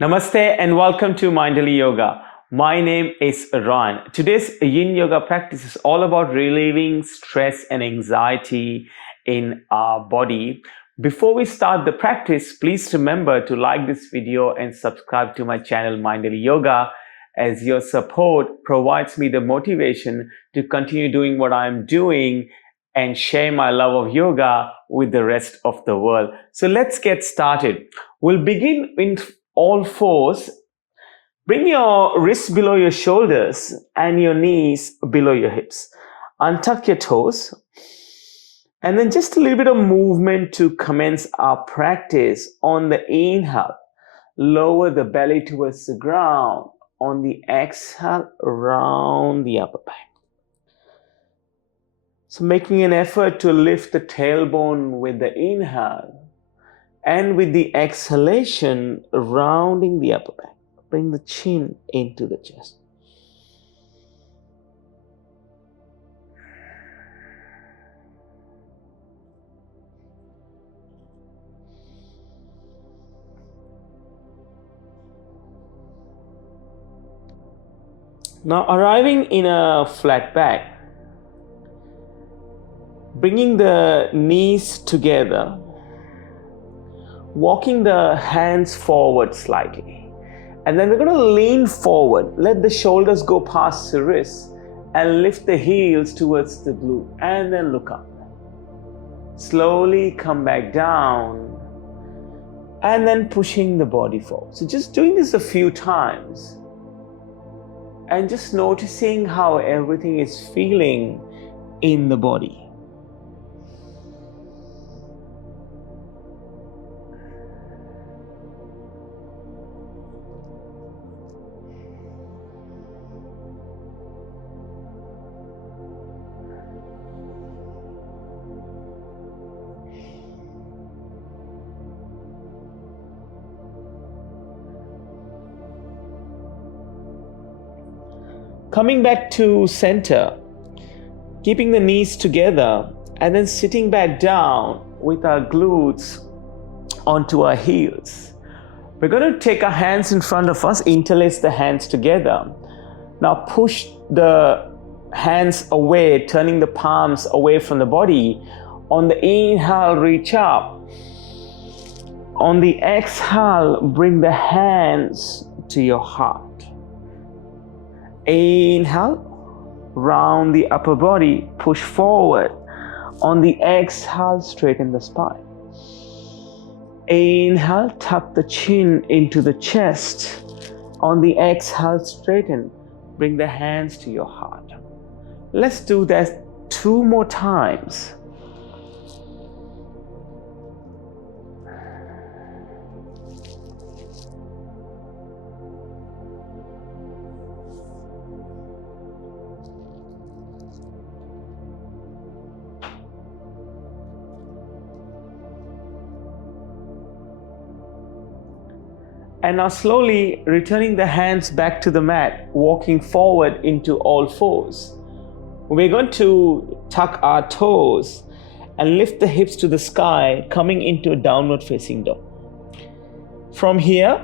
Namaste and welcome to Mindful Yoga. My name is Ryan. Today's Yin Yoga practice is all about relieving stress and anxiety in our body. Before we start the practice, please remember to like this video and subscribe to my channel Mindful Yoga, as your support provides me the motivation to continue doing what I'm doing and share my love of yoga with the rest of the world. So let's get started. We'll begin in all fours. Bring your wrists below your shoulders and your knees below your hips. Untuck your toes. And then just a little bit of movement to commence our practice. On the inhale, lower the belly towards the ground. On the exhale, round the upper back. So making an effort to lift the tailbone with the inhale. And with the exhalation, rounding the upper back. Bring the chin into the chest. Now arriving in a flat back, bringing the knees together, walking the hands forward slightly. And then we're going to lean forward. Let the shoulders go past the wrists and lift the heels towards the glute and then look up. Slowly come back down and then pushing the body forward. So just doing this a few times and just noticing how everything is feeling in the body. Coming back to center, keeping the knees together and then sitting back down with our glutes onto our heels. We're going to take our hands in front of us, interlace the hands together. Now push the hands away, turning the palms away from the body. On the inhale, reach up. On the exhale, bring the hands to your heart. Inhale, round the upper body, push forward. On the exhale, straighten the spine. Inhale, tuck the chin into the chest. On the exhale, straighten. Bring the hands to your heart. Let's do that 2 more times. And now slowly returning the hands back to the mat, walking forward into all fours. We're going to tuck our toes and lift the hips to the sky, coming into a downward facing dog. From here,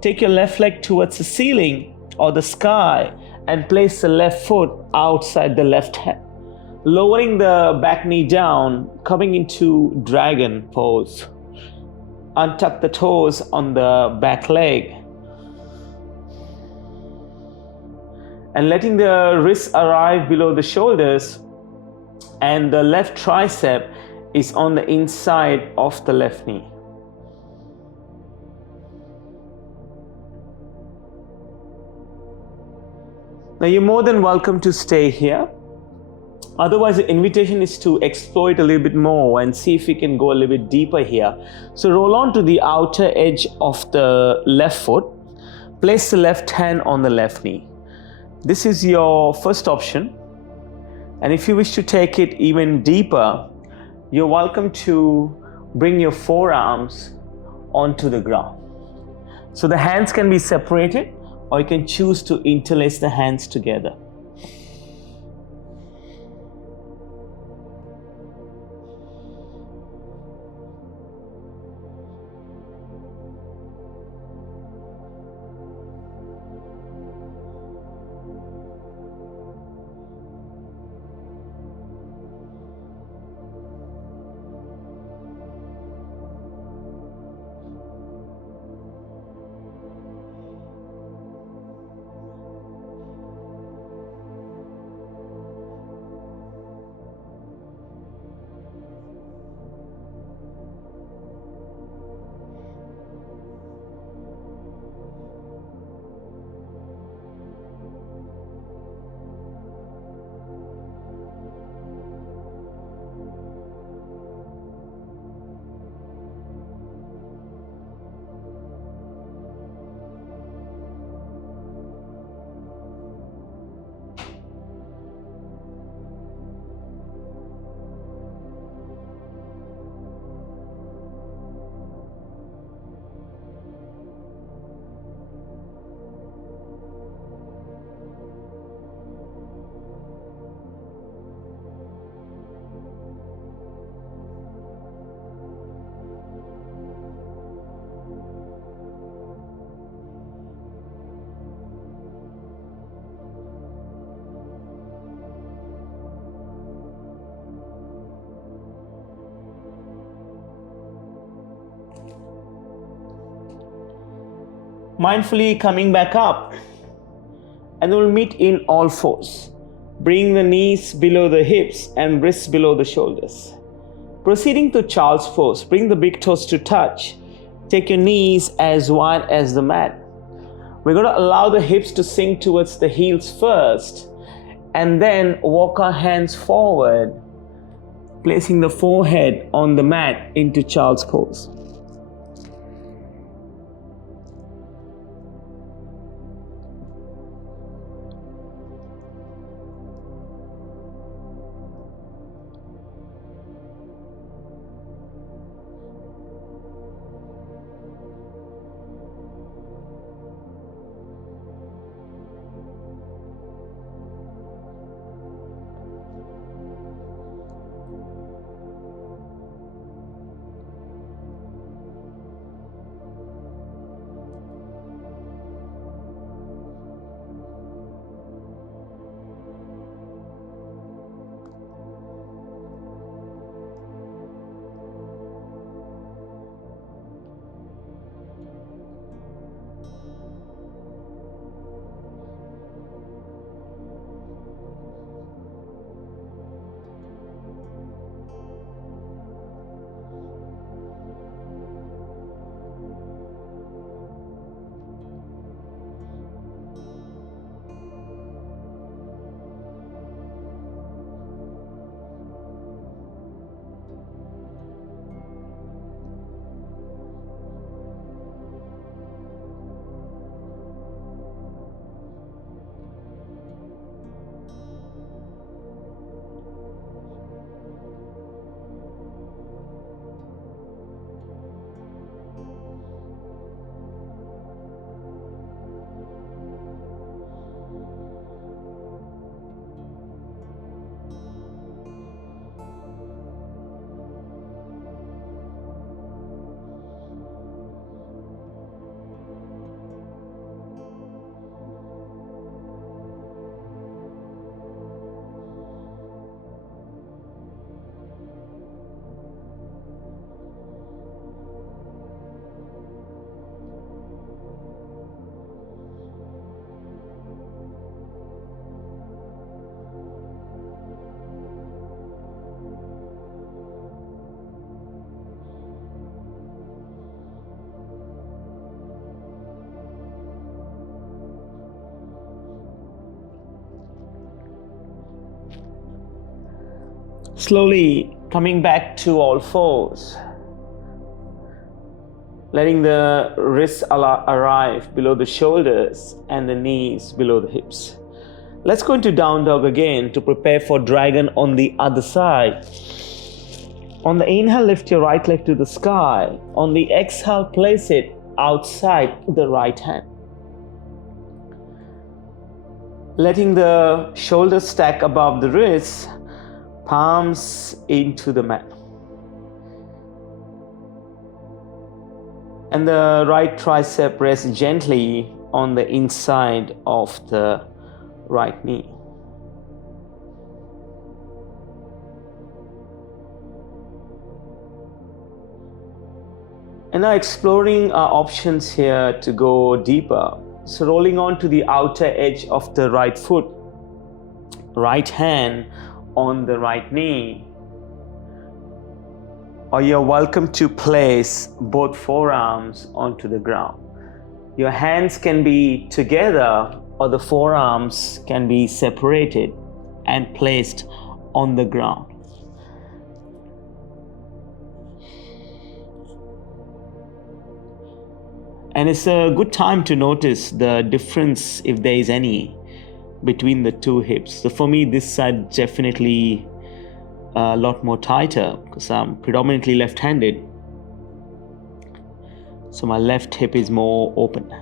take your left leg towards the ceiling or the sky and place the left foot outside the left hand. Lowering the back knee down, coming into dragon pose. Untuck the toes on the back leg and letting the wrists arrive below the shoulders, and the left tricep is on the inside of the left knee. Now you're more than welcome to stay here. Otherwise, the invitation is to explore it a little bit more and see if we can go a little bit deeper here. So roll on to the outer edge of the left foot. Place the left hand on the left knee. This is your first option. And if you wish to take it even deeper, you're welcome to bring your forearms onto the ground. So the hands can be separated, or you can choose to interlace the hands together. Mindfully coming back up, and we'll meet in all fours. Bring the knees below the hips and wrists below the shoulders. Proceeding to child's pose, bring the big toes to touch. Take your knees as wide as the mat. We're going to allow the hips to sink towards the heels first, and then walk our hands forward, placing the forehead on the mat into child's pose. Slowly coming back to all fours, letting the wrists arrive below the shoulders and the knees below the hips. Let's go into down dog again to prepare for dragon on the other side. On the inhale, lift your right leg to the sky. On the exhale, place it outside the right hand. Letting the shoulders stack above the wrists, palms into the mat. And the right tricep rests gently on the inside of the right knee. And now exploring our options here to go deeper. So rolling on to the outer edge of the right foot, right hand on the right knee. Or you're welcome to place both forearms onto the ground. Your hands can be together or the forearms can be separated and placed on the ground. And it's a good time to notice the difference, if there is any, between the two hips. So for me, this side definitely a lot more tighter because I'm predominantly left-handed. So my left hip is more open.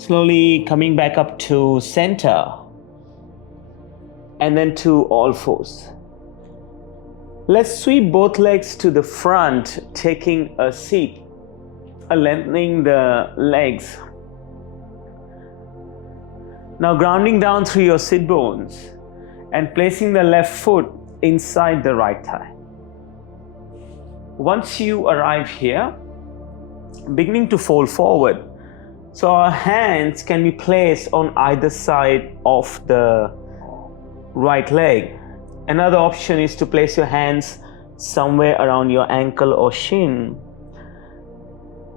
Slowly coming back up to center and then to all fours. Let's sweep both legs to the front, taking a seat, lengthening the legs. Now grounding down through your sit bones and placing the left foot inside the right thigh. Once you arrive here, beginning to fold forward. So our hands can be placed on either side of the right leg. Another option is to place your hands somewhere around your ankle or shin.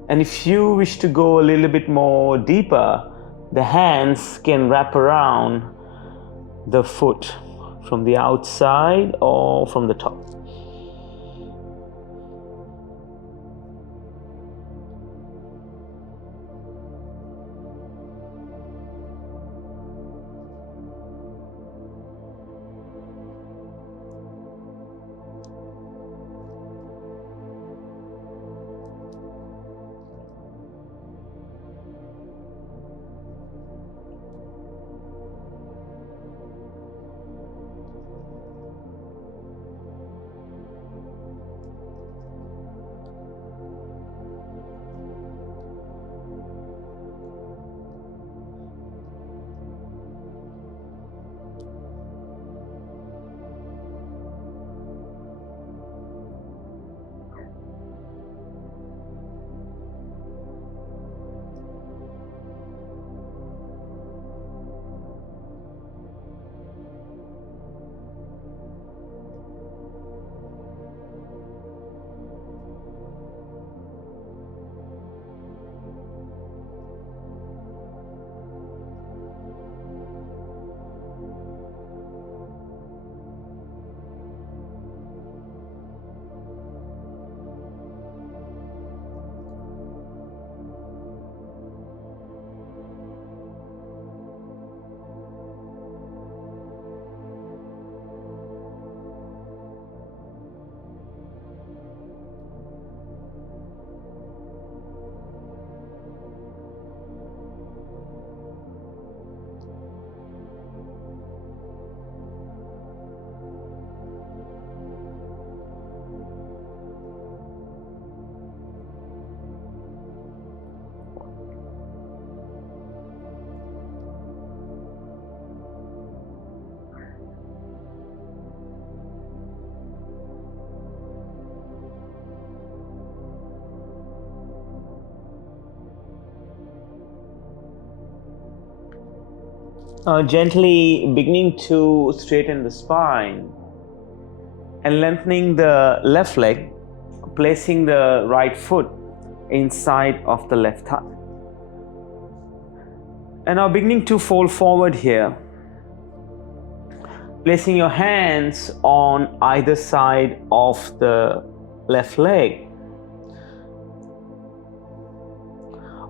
And if you wish to go a little bit more deeper, the hands can wrap around the foot from the outside or from the top. Gently beginning to straighten the spine and lengthening the left leg, placing the right foot inside of the left thigh. And now beginning to fold forward here, placing your hands on either side of the left leg,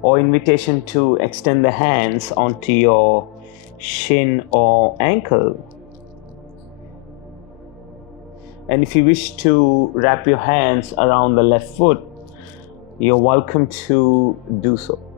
or invitation to extend the hands onto your shin or ankle. And if you wish to wrap your hands around the left foot, you're welcome to do so.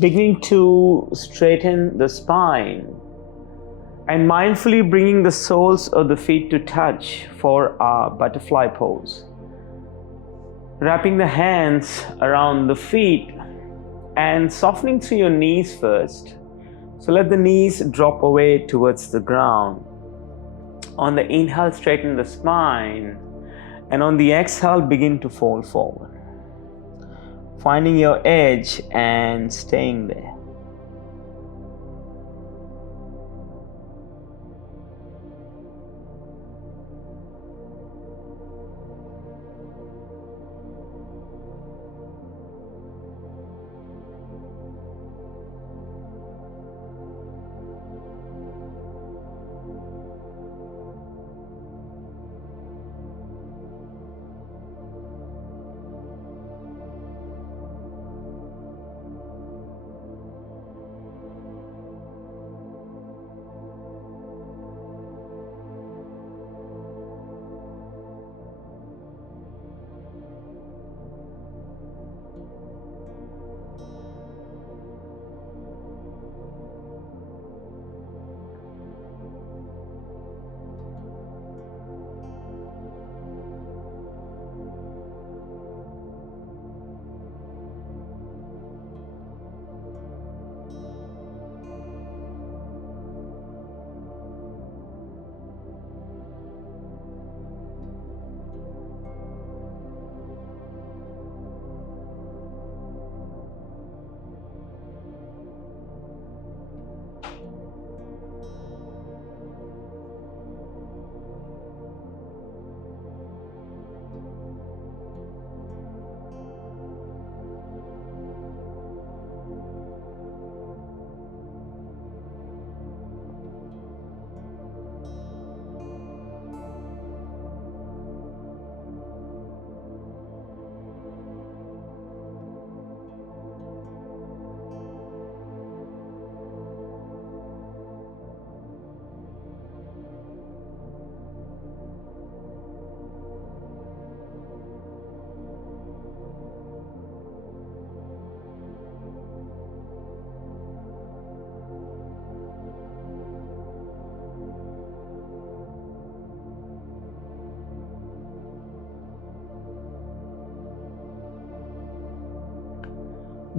Beginning to straighten the spine and mindfully bringing the soles of the feet to touch for our butterfly pose. Wrapping the hands around the feet and softening through your knees first. So let the knees drop away towards the ground. On the inhale, straighten the spine, and on the exhale, begin to fold forward. Finding your edge and staying there.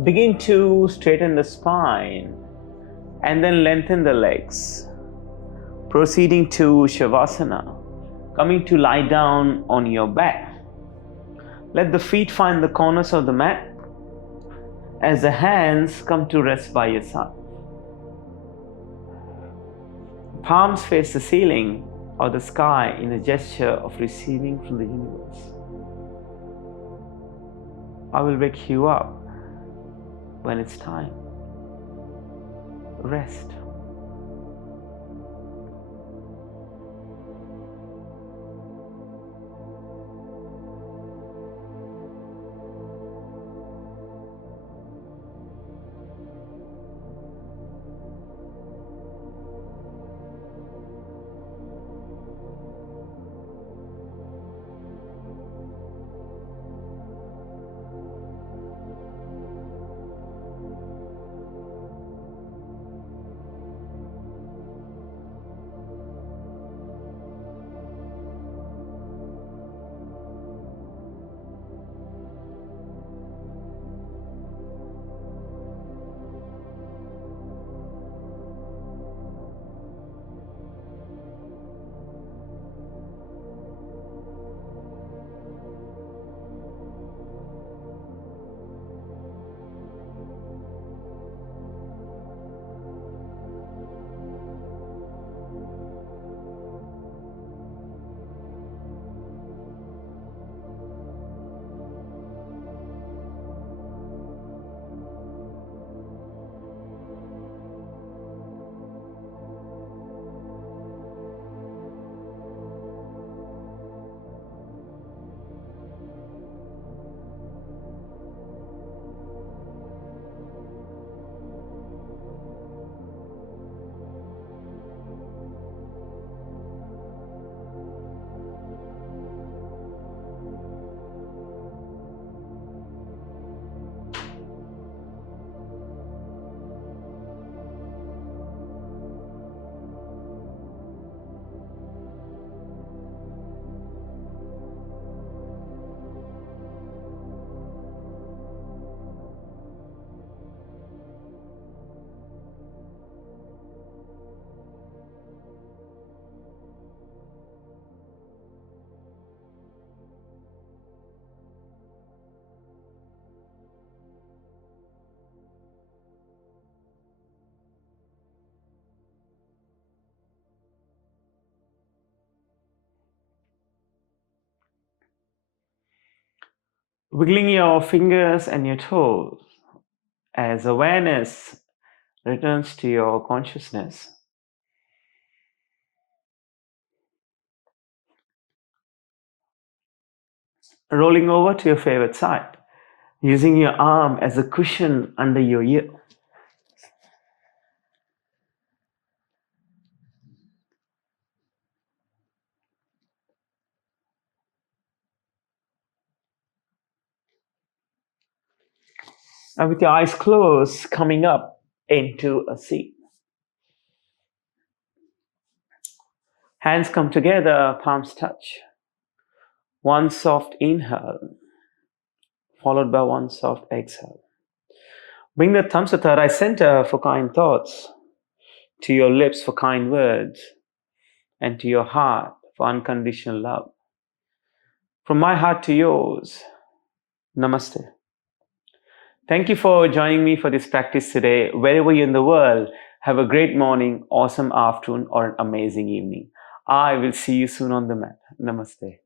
Begin to straighten the spine and then lengthen the legs. Proceeding to Shavasana, coming to lie down on your back. Let the feet find the corners of the mat as the hands come to rest by your side. Palms face the ceiling or the sky in a gesture of receiving from the universe. I will wake you up when it's time. Rest. Wiggling your fingers and your toes as awareness returns to your consciousness. Rolling over to your favorite side, using your arm as a cushion under your ear. And with your eyes closed, coming up into a seat. Hands come together, palms touch. One soft inhale, followed by one soft exhale. Bring the thumbs to third eye center for kind thoughts, to your lips for kind words, and to your heart for unconditional love. From my heart to yours, Namaste. Thank you for joining me for this practice today. Wherever you're in the world, have a great morning, awesome afternoon, or an amazing evening. I will see you soon on the mat. Namaste.